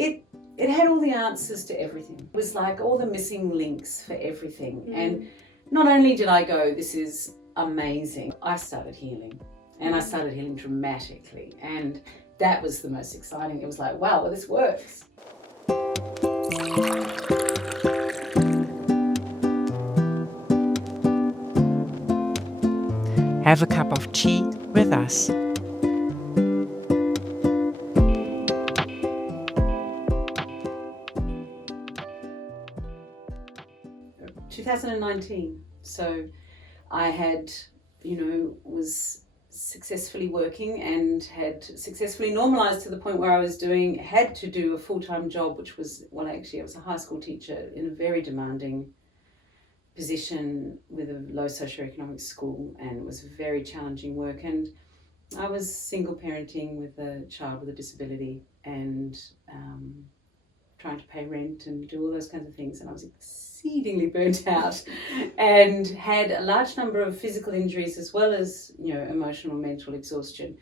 it had all the answers to everything. It was like all the missing links for everything. And not only did I go, this is amazing, I started healing. And I started healing dramatically. And that was the most exciting. It was like, wow, well, this works. Have a cup of tea with us. 2019. So I had, was successfully working and had successfully normalized to the point where I was had to do a full-time job, which was, I was a high school teacher in a very demanding position with a low socioeconomic school, and it was very challenging work. And I was single parenting with a child with a disability and trying to pay rent and do all those kinds of things, and I was exceedingly burnt out and had a large number of physical injuries as well as emotional and mental exhaustion.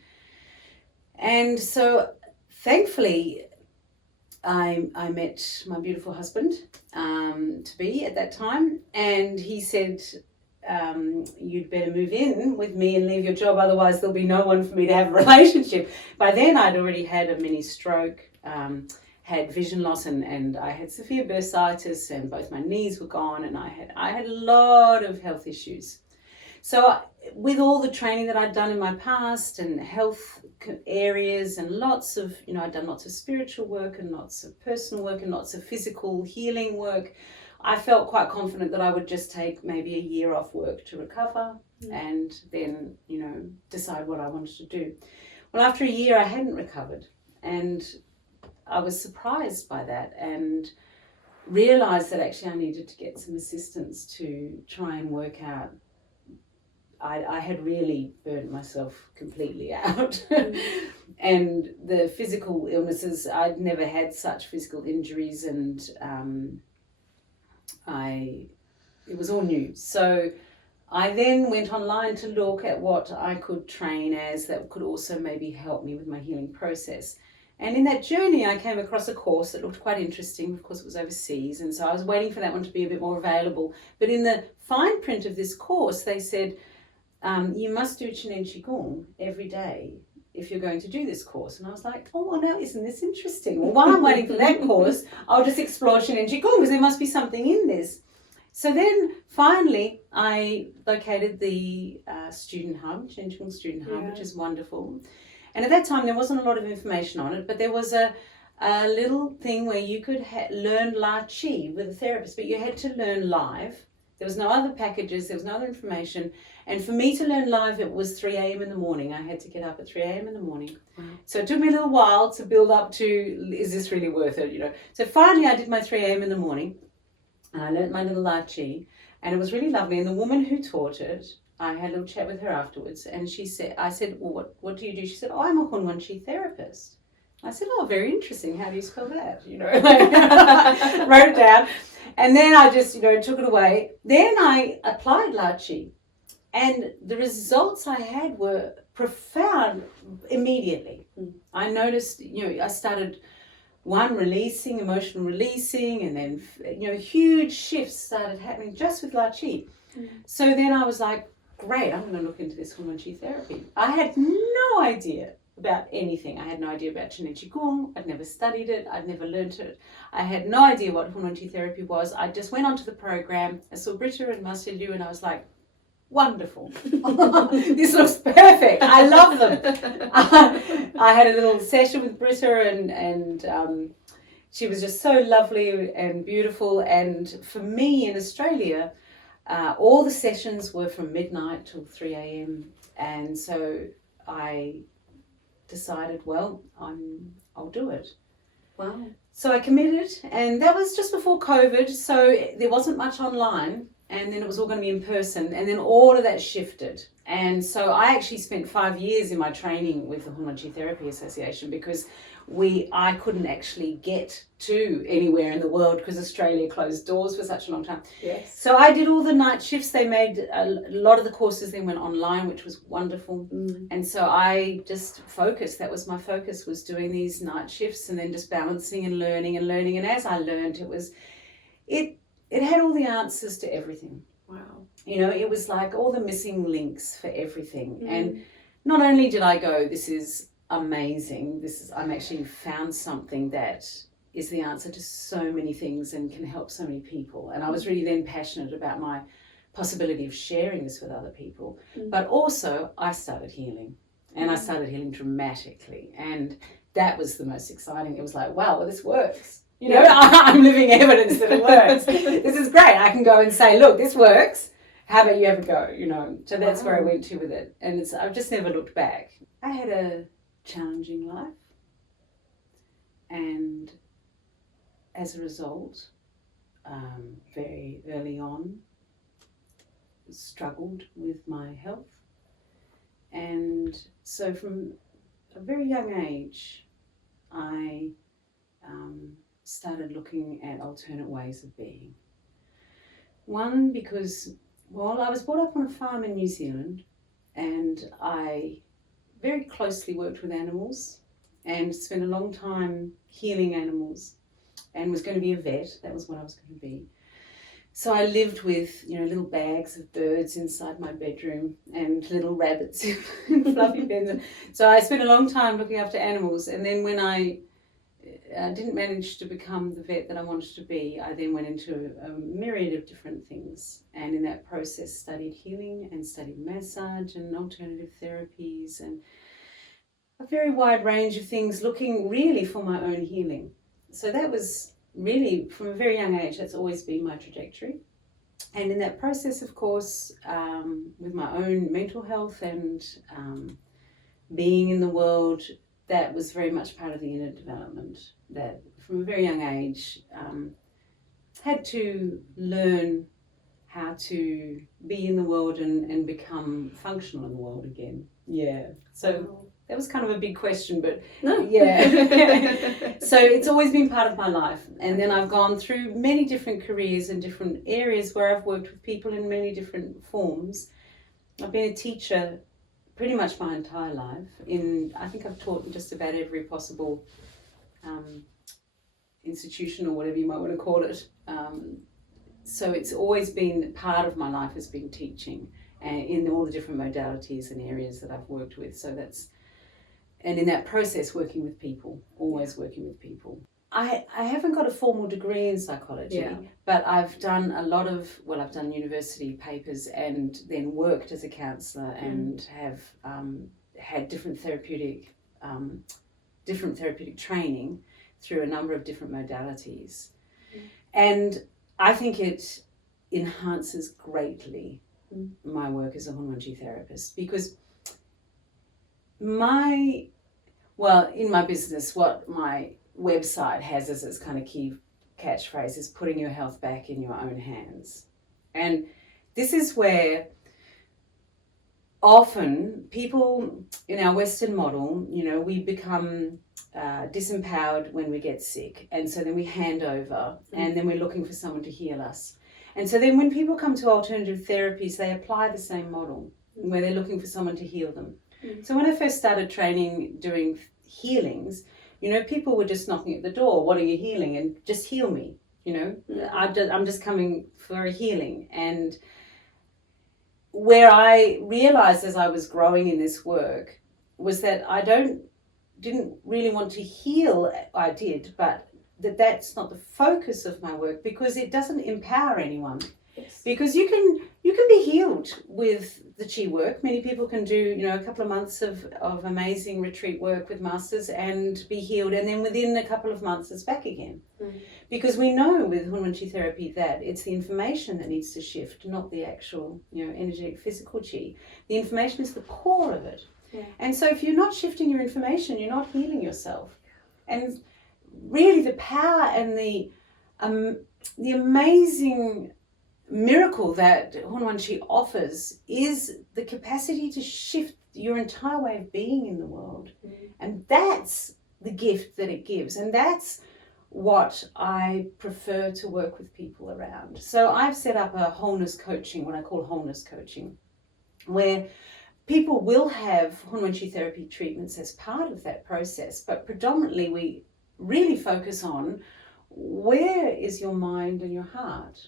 And so thankfully I met my beautiful husband to be at that time, and he said, you'd better move in with me and leave your job, otherwise there'll be no one for me to have a relationship. By then I'd already had a mini stroke, had vision loss, and I had severe bursitis, and both my knees were gone, and I had a lot of health issues. So with all the training that I'd done in my past and health areas and lots of, I'd done lots of spiritual work and lots of personal work and lots of physical healing work, I felt quite confident that I would just take maybe a year off work to recover and then, decide what I wanted to do. Well, after a year I hadn't recovered, and I was surprised by that and realised that actually I needed to get some assistance to try and work out. I had really burnt myself completely out. And the physical illnesses, I'd never had such physical injuries, and it was all new. So I then went online to look at what I could train as that could also maybe help me with my healing process. And in that journey, I came across a course that looked quite interesting. Of course, it was overseas, and so I was waiting for that one to be a bit more available. But in the fine print of this course, they said, you must do Zhineng Qigong every day if you're going to do this course. And I was like, oh, well, now, isn't this interesting? Well, while I'm waiting for that course, I'll just explore Zhineng Qigong, because there must be something in this. So then, finally, I located the student hub, Zhineng Qigong Student Hub, which is wonderful. And at that time, there wasn't a lot of information on it, but there was a little thing where you could learn La Qi with a therapist, but you had to learn live. There was no other packages, there was no other information. And for me to learn live, it was 3 a.m. in the morning. I had to get up at 3 a.m. in the morning. So it took me a little while to build up to, is this really worth it, So finally I did my 3 a.m. in the morning, and I learned my little La Qi, and it was really lovely. And the woman who taught it, I had a little chat with her afterwards, and I said, well, what do you do? She said, oh, I'm a Hunyuan Qi therapist. I said, oh, very interesting. How do you spell that? Wrote it down. And then I just, took it away. Then I applied La Qi, and the results I had were profound immediately. I noticed, I started releasing, emotional releasing, and then, huge shifts started happening just with La Qi. So then I was like, great, I'm going to look into this Hunyuan Qi therapy. I had no idea about anything. I had no idea about Zhineng Qigong. I'd never studied it. I'd never learnt it. I had no idea what Hunyuan Qi therapy was. I just went onto the program. I saw Britta and Marcel Liu, and I was like, wonderful. This looks perfect. I love them. I had a little session with Britta, and she was just so lovely and beautiful. And for me in Australia, all the sessions were from midnight till 3 a.m. And so I decided, well, I'll do it. Wow. So I committed, and that was just before COVID, so there wasn't much online. and then it was all going to be in person, and then all of that shifted. And so I actually spent 5 years in my training with the Hunyuan Qi Therapy Association because I couldn't actually get to anywhere in the world because Australia closed doors for such a long time. Yes. So I did all the night shifts. They made a lot of the courses then went online, which was wonderful. And so I just focused. That was my focus, was doing these night shifts and then just balancing and learning. And as I learned, it had all the answers to everything. Wow. You know, it was like all the missing links for everything. And not only did I go, this is amazing, I'm actually found something that is the answer to so many things and can help so many people. And I was really then passionate about my possibility of sharing this with other people. But also I started healing, and I started healing dramatically. And that was the most exciting. It was like, wow, well, this works. You know, I'm living evidence that it works. This is great. I can go and say, look, this works. How about you have a go? You know, so that's where I went to with it. And I've just never looked back. I had a challenging life, and as a result, very early on, struggled with my health. And so from a very young age, I started looking at alternate ways of being. One, because, well, I was brought up on a farm in New Zealand, and I very closely worked with animals and spent a long time healing animals, and was going to be a vet. That was what I was going to be. So I lived with, you know, little bags of birds inside my bedroom and little rabbits in fluffy beds. So I spent a long time looking after animals, and then when I didn't manage to become the vet that I wanted to be, I then went into a myriad of different things, and in that process studied healing and studied massage and alternative therapies and a very wide range of things, looking really for my own healing. So that was really, from a very young age, that's always been my trajectory. And in that process, of course, with my own mental health and being in the world, that was very much part of the inner development, that from a very young age had to learn how to be in the world and become functional in the world again. Yeah. So that was kind of a big question, but yeah. So it's always been part of my life. And then I've gone through many different careers in different areas where I've worked with people in many different forms. I've been a teacher pretty much my entire life. I think I've taught in just about every possible institution, or whatever you might want to call it. So it's always been part of my life has been teaching, and in all the different modalities and areas that I've worked with. So and in that process, working with people, always working with people. I haven't got a formal degree in psychology, but I've done I've done university papers and then worked as a counsellor and have had different therapeutic training through a number of different modalities. And I think it enhances greatly my work as a Hunyuan Qi therapist, because in my business, what my website has as its kind of key catchphrase is putting your health back in your own hands. And this is where often people in our Western model, you know, we become disempowered when we get sick, and so then we hand over and then we're looking for someone to heal us. And so then when people come to alternative therapies, they apply the same model where they're looking for someone to heal them. So when I first started training, doing healings, you know, people were just knocking at the door, what are you healing? And just heal me, you know, I'm just coming for a healing. And where I realized as I was growing in this work was that I didn't really want to heal. I did, but that's not the focus of my work, because it doesn't empower anyone. Yes. Because you can be healed with the Qi work. Many people can do, you know, a couple of months of amazing retreat work with masters and be healed, and then within a couple of months it's back again. Because we know with Hunyuan Qi therapy that it's the information that needs to shift, not the actual, you know, energetic physical Qi. The information is the core of it. Yeah. And so if you're not shifting your information, you're not healing yourself. And really the power and the amazing miracle that Hunyuan Qi offers is the capacity to shift your entire way of being in the world. And that's the gift that it gives. And that's what I prefer to work with people around. So I've set up a wholeness coaching, what I call wholeness coaching, where people will have Hunyuan Qi therapy treatments as part of that process, but predominantly we really focus on where is your mind and your heart?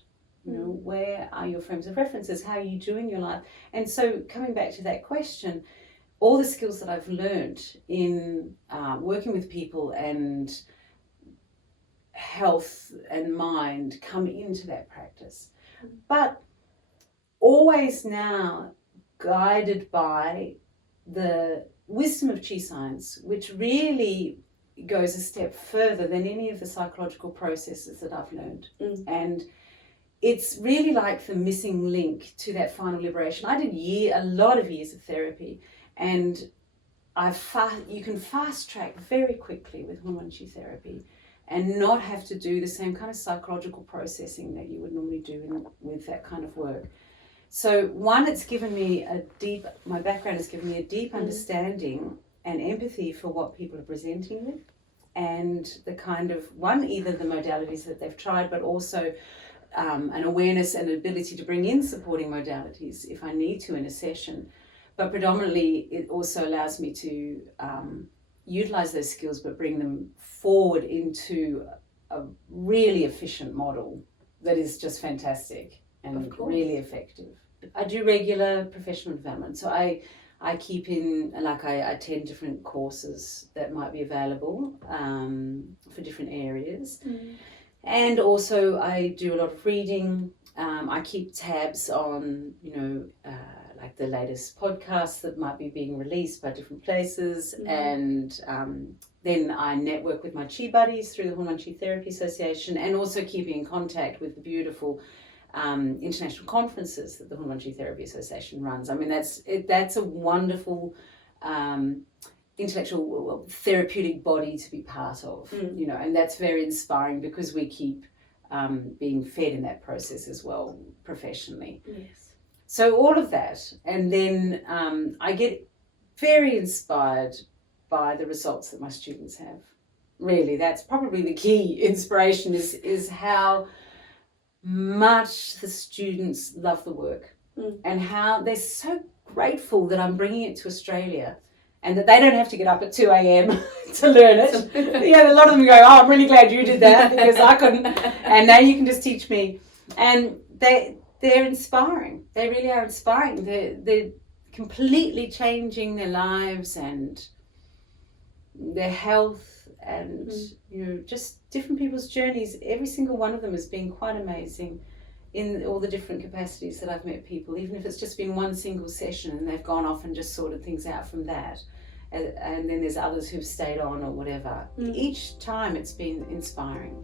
You know, where are your frames of references? How are you doing your life? And so coming back to that question, all the skills that I've learned in working with people and health and mind come into that practice. But always now guided by the wisdom of Qi science, which really goes a step further than any of the psychological processes that I've learned. And it's really like the missing link to that final liberation. I did a lot of years of therapy, and you can fast track very quickly with Hunyuan Qi therapy and not have to do the same kind of psychological processing that you would normally do with that kind of work. So one, it's given me my background has given me a deep understanding and empathy for what people are presenting with, and the kind of, either the modalities that they've tried, but also an awareness and an ability to bring in supporting modalities if I need to in a session. But predominantly it also allows me to utilize those skills but bring them forward into a really efficient model that is just fantastic and really effective. I do regular professional development, so I keep in, I attend different courses that might be available for different areas. And also I do a lot of reading. I keep tabs on, like the latest podcasts that might be being released by different places. And then I network with my Qi buddies through the Hunyuan Qi Therapy Association, and also keeping in contact with the beautiful international conferences that the Hunyuan Qi Therapy Association runs. I mean, that's a wonderful intellectual therapeutic body to be part of, and that's very inspiring because we keep being fed in that process as well professionally. Yes. So all of that, and then I get very inspired by the results that my students have. Really, that's probably the key inspiration is how much the students love the work and how they're so grateful that I'm bringing it to Australia and that they don't have to get up at 2 a.m. to learn it. A lot of them go, I'm really glad you did that because I couldn't, and now you can just teach me. And they're inspiring. They really are inspiring. They're completely changing their lives and their health and just different people's journeys. Every single one of them has been quite amazing in all the different capacities that I've met people, even if it's just been one single session and they've gone off and just sorted things out from that. And then there's others who've stayed on or whatever. Each time it's been inspiring.